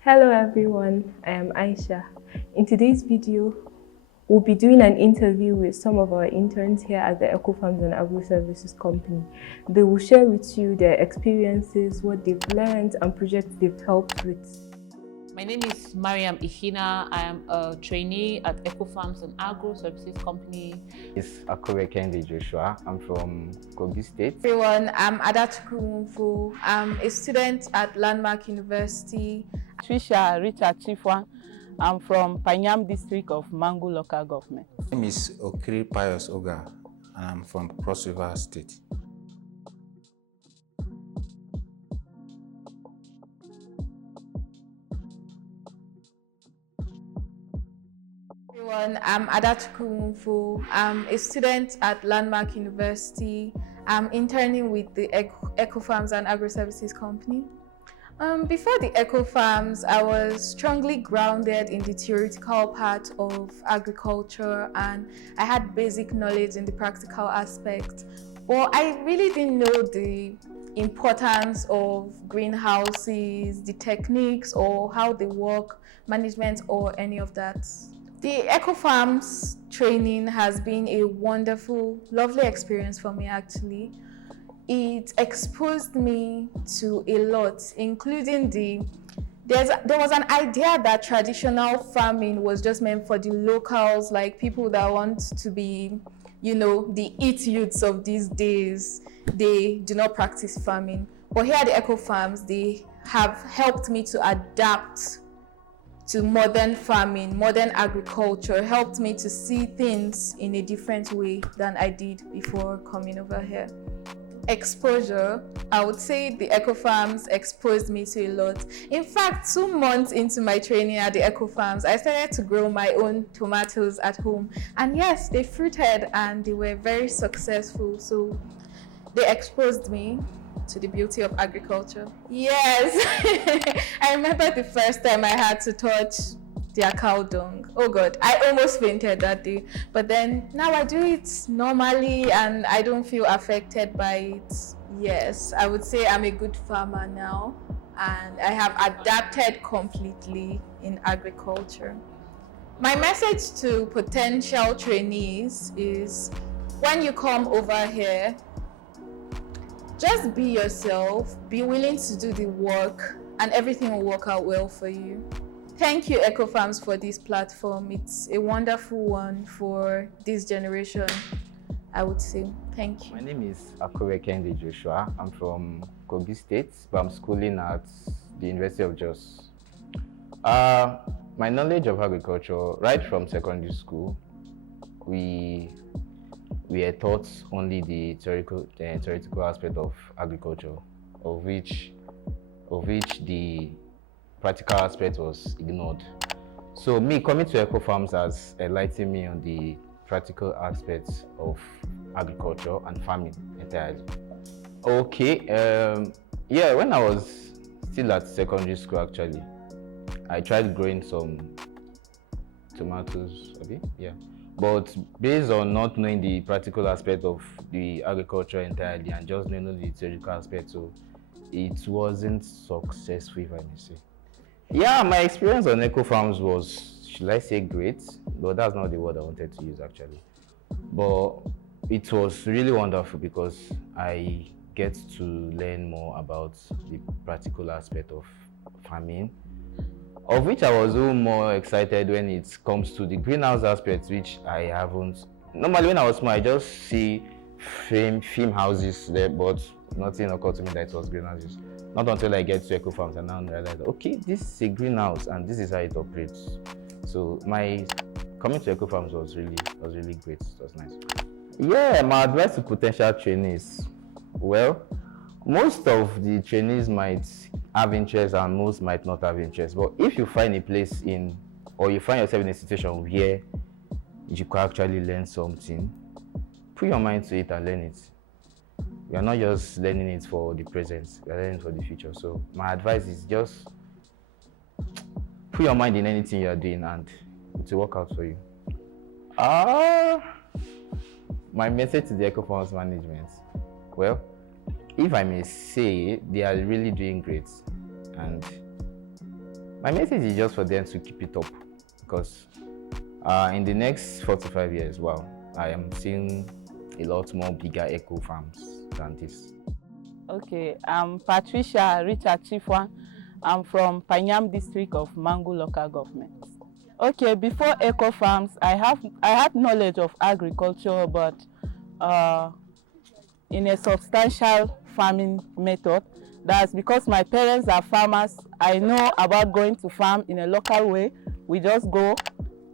Hello everyone, I am Aisha. In today's video, we'll be doing an interview with some of our interns here at the Ecofarms and Agro-Services Company. They will share with you their experiences, what they've learned, and projects they've helped with. My name is Mariam Ihina. I am a trainee at Ecofarms and Agro-Services Company. It's Akure Kendi Joshua. I'm from Kogi State. Everyone, I'm Adachukwu Mfu. I'm a student at Landmark University. Trisha Richard Chifwan. I'm from Panyam district of Mangu local government. My name is Okiri Pius Oga, and I'm from Cross River State. Everyone, I'm Adachukwu Mfu. I'm a student at Landmark University. I'm interning with the Ecofarms and Agro-Services Company. Before the Ecofarms, I was strongly grounded in the theoretical part of agriculture, and I had basic knowledge in the practical aspect. But I really didn't know the importance of greenhouses, the techniques, or how they work, management, or any of that. The Ecofarms training has been a wonderful, lovely experience for me actually. It exposed me to a lot, including there was an idea that traditional farming was just meant for the locals, like people that want to be, the it youths of these days. They do not practice farming. But here at the Ecofarms, they have helped me to adapt to modern farming, modern agriculture, helped me to see things in a different way than I did before coming over here. Exposure, I would say the Ecofarms exposed me to a lot. In fact, 2 months into my training at the Ecofarms, I started to grow my own tomatoes at home. And yes, they fruited and they were very successful. So they exposed me to the beauty of agriculture. Yes, I remember the first time I had to touch their cow dung. Oh God, I almost fainted that day. But then now I do it normally and I don't feel affected by it. Yes, I would say I'm a good farmer now and I have adapted completely in agriculture. My message to potential trainees is when you come over here, just be yourself, be willing to do the work, and everything will work out well for you. Thank you, Ecofarms, for this platform. It's a wonderful one for this generation, I would say. Thank you. My name is Akure Kendi Joshua. I'm from Kogi State, but I'm schooling at the University of Jos. My knowledge of agriculture, right from secondary school, we are taught only the theoretical aspect of agriculture, of which the practical aspect was ignored. So me coming to Ecofarms has enlightened me on the practical aspects of agriculture and farming entirely. Okay, when I was still at secondary school actually, I tried growing some tomatoes, but based on not knowing the practical aspect of the agriculture entirely and just knowing the theoretical aspect, so it wasn't successful, if I may say. Yeah, my experience on Ecofarms was, should I say great? But that's not the word I wanted to use actually. But it was really wonderful because I get to learn more about the practical aspect of farming, of which I was a little more excited when it comes to the greenhouse aspect, which I haven't. Normally when I was small, I just see film houses there, but nothing occurred to me that it was greenhouses. Not until I get to Ecofarms and now realize, okay, this is a greenhouse and this is how it operates. So my coming to Ecofarms was really great. It was nice. Yeah, my advice to potential trainees. Well, most of the trainees might have interest and most might not have interest. But if you find a place or you find yourself in a situation where you could actually learn something, put your mind to it and learn it. We are not just learning it for the present, we are learning it for the future. So my advice is just put your mind in anything you are doing and it will work out for you. My message to the Ecofarms management. Well, if I may say, they are really doing great. And my message is just for them to keep it up, because in the next 4 to 5 years, wow, I am seeing a lot more bigger eco farms than this. Okay, I'm Patricia Richard Chifwan. I'm from Panyam district of Mangu local government. Okay, before Ecofarms, I had knowledge of agriculture, but in a substantial farming method. That's because my parents are farmers. I know about going to farm in a local way. We just go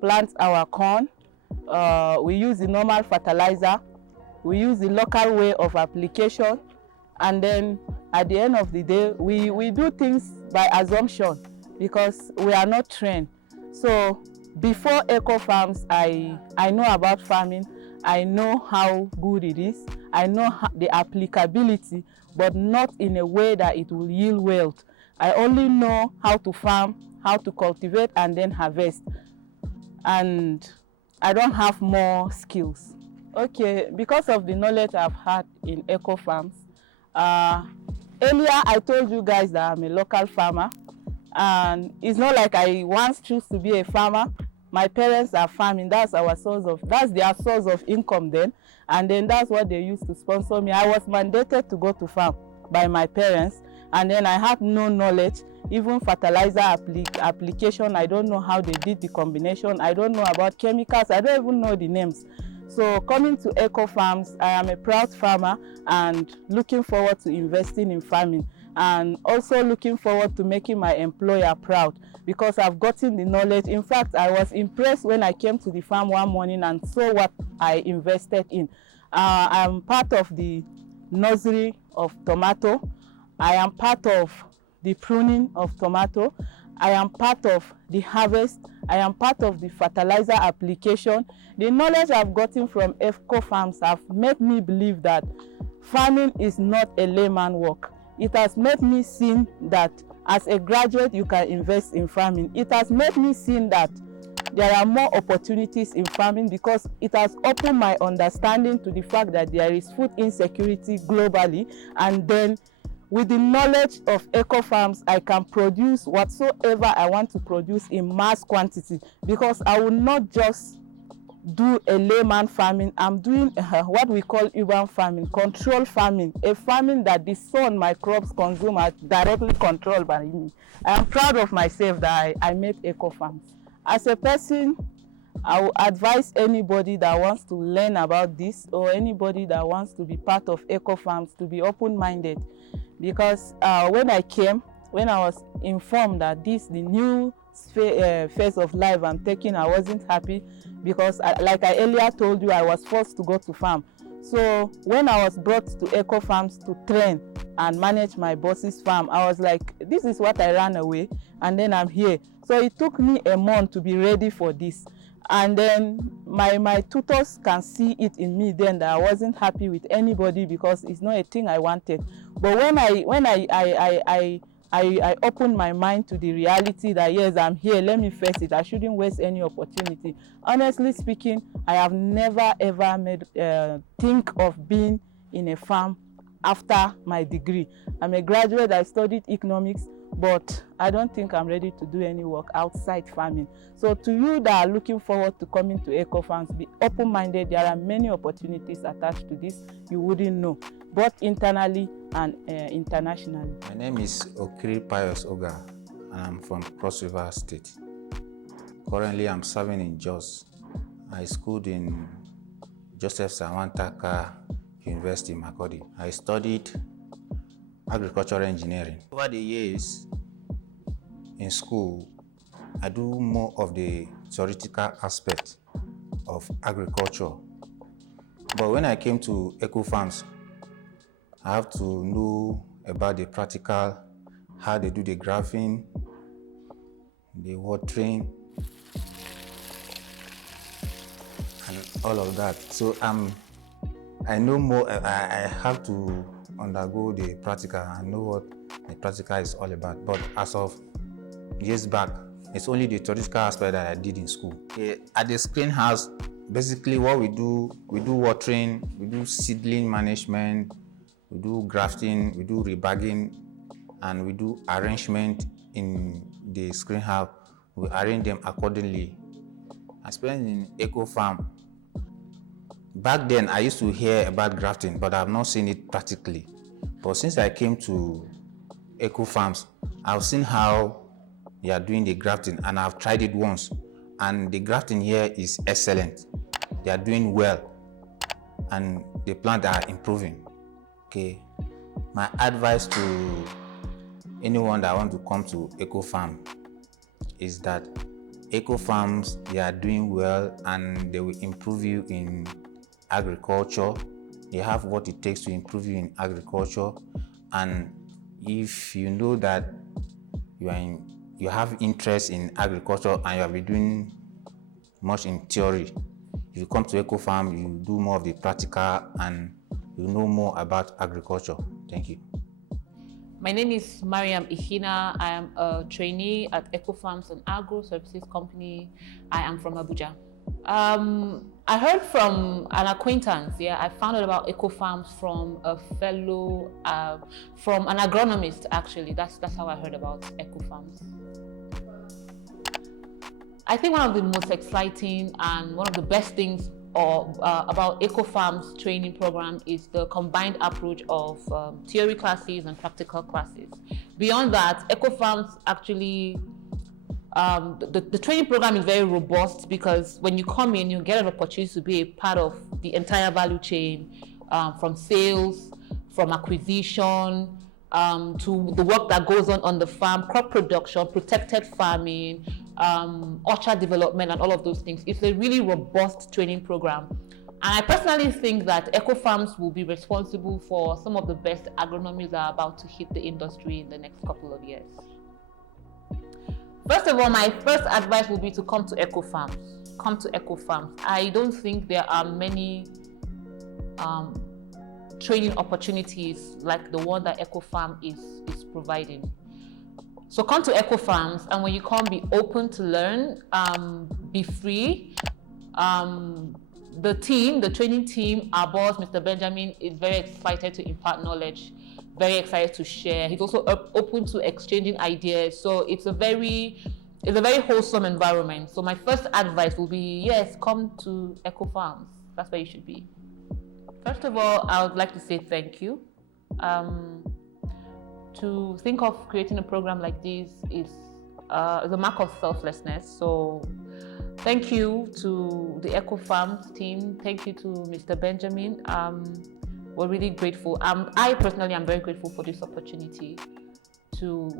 plant our corn. We use the normal fertilizer. We use the local way of application. And then at the end of the day, we do things by assumption because we are not trained. So before Ecofarms, I know about farming. I know how good it is. I know the applicability, but not in a way that it will yield wealth. I only know how to farm, how to cultivate, and then harvest. And I don't have more skills. Okay, because of the knowledge I've had in Ecofarms, earlier I told you guys that I'm a local farmer, and it's not like I once choose to be a farmer. My parents are farming. That's their source of income then, and then that's what they used to sponsor me. I was mandated to go to farm by my parents, and then I had no knowledge. Even fertilizer application, I don't know how they did the combination. I don't know about chemicals. I don't even know the names. So coming to Ecofarms, I am a proud farmer and looking forward to investing in farming, and also looking forward to making my employer proud because I've gotten the knowledge. In fact, I was impressed when I came to the farm one morning and saw what I invested in. I'm part of the nursery of tomato. I am part of the pruning of tomato. I am part of the harvest. I am part of the fertilizer application. The knowledge I've gotten from Ecofarms have made me believe that farming is not a layman work. It has made me see that as a graduate, you can invest in farming. It has made me see that there are more opportunities in farming because it has opened my understanding to the fact that there is food insecurity globally, and then with the knowledge of Ecofarms, I can produce whatsoever I want to produce in mass quantity because I will not just do a layman farming. I'm doing what we call urban farming, control farming, a farming that the sun my crops consume are directly controlled by me. I am proud of myself that I made Ecofarms. As a person, I will advise anybody that wants to learn about this or anybody that wants to be part of Ecofarms to be open-minded. Because when I was informed that this the new phase of life I'm taking, I wasn't happy because like I earlier told you, I was forced to go to farm. So when I was brought to Ecofarms to train and manage my boss's farm, I was like, this is what I ran away, and then I'm here. So it took me a month to be ready for this. And then my tutors can see it in me then that I wasn't happy with anybody because it's not a thing I wanted. But when I opened my mind to the reality that yes, I'm here, let me face it, I shouldn't waste any opportunity. Honestly speaking, I have never ever think of being in a farm after my degree. I'm a graduate, I studied economics, but I don't think I'm ready to do any work outside farming. So to you that are looking forward to coming to Ecofarms, be open-minded. There are many opportunities attached to this you wouldn't know, both internally and internationally. My name is Okiri Pius Oga, and I'm from Cross River State. Currently, I'm serving in Jos. I schooled in Joseph Samantaka University, Makurdi. I studied agricultural engineering. Over the years in school, I do more of the theoretical aspect of agriculture. But when I came to Ecofarms, I have to know about the practical, how they do the graphing, the watering, and all of that. So I know more. I have to undergo the practical and know what the practical is all about. But as of years back, it's only the theoretical aspect that I did in school. At the screen house, basically what we do watering, we do seedling management, we do grafting, we do rebagging, and we do arrangement in the screen house. We arrange them accordingly. I spent in Ecofarm. Back then, I used to hear about grafting, but I've not seen it practically. But since I came to Ecofarms, I've seen how they are doing the grafting, and I've tried it once. And the grafting here is excellent. They are doing well, and the plants are improving. Okay, my advice to anyone that wants to come to Ecofarm is that Ecofarms, they are doing well, and they will improve you in agriculture. They have what it takes to improve you in agriculture. And if you know that you have interest in agriculture and you have been doing much in theory, if you come to Ecofarm, you do more of the practical and you know more about agriculture. Thank you. My name is Mariam Ihina. I am a trainee at Ecofarms and Agro Services Company. I am from Abuja. I heard from an acquaintance. I found out about Ecofarms from a fellow, from an agronomist actually. That's how I heard about Ecofarms. I think one of the most exciting and one of the best things about Ecofarms training program is the combined approach of theory classes and practical classes. Beyond that, Ecofarms actually, the training program is very robust, because when you come in, you get an opportunity to be a part of the entire value chain, from sales, from acquisition, to the work that goes on the farm, crop production, protected farming, orchard development, and all of those things. It's a really robust training program. And I personally think that Ecofarms will be responsible for some of the best agronomies that are about to hit the industry in the next couple of years. First of all, my first advice will be to come to Ecofarms. Come to Ecofarms. I don't think there are many training opportunities like the one that Ecofarm is providing. So come to Ecofarms, and when you come, be open to learn, be free. The training team, our boss, Mr. Benjamin, is very excited to impart knowledge, very excited to share. He's also open to exchanging ideas. So it's a very wholesome environment. So my first advice will be, yes, come to Ecofarms. That's where you should be. First of all, I would like to say thank you. To think of creating a program like this is a mark of selflessness. So thank you to the Ecofarms team. Thank you to Mr. Benjamin. We're really grateful. I personally am very grateful for this opportunity to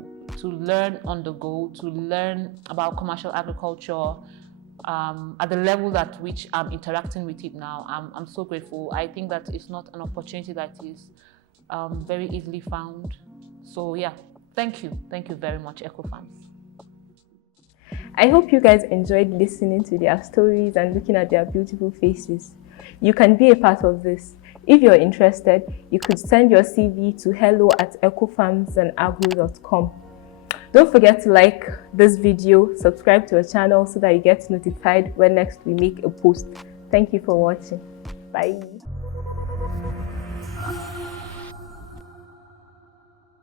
learn on the go, to learn about commercial agriculture at the level at which I'm interacting with it now. I'm so grateful. I think that it's not an opportunity that is very easily found. So yeah, thank you very much, Ecofarms. I hope you guys enjoyed listening to their stories and looking at their beautiful faces. You can be a part of this. If you're interested, you could send your CV to hello@ecofarmsandagro.com. Don't forget to like this video, subscribe to our channel so that you get notified when next we make a post. Thank you for watching. Bye.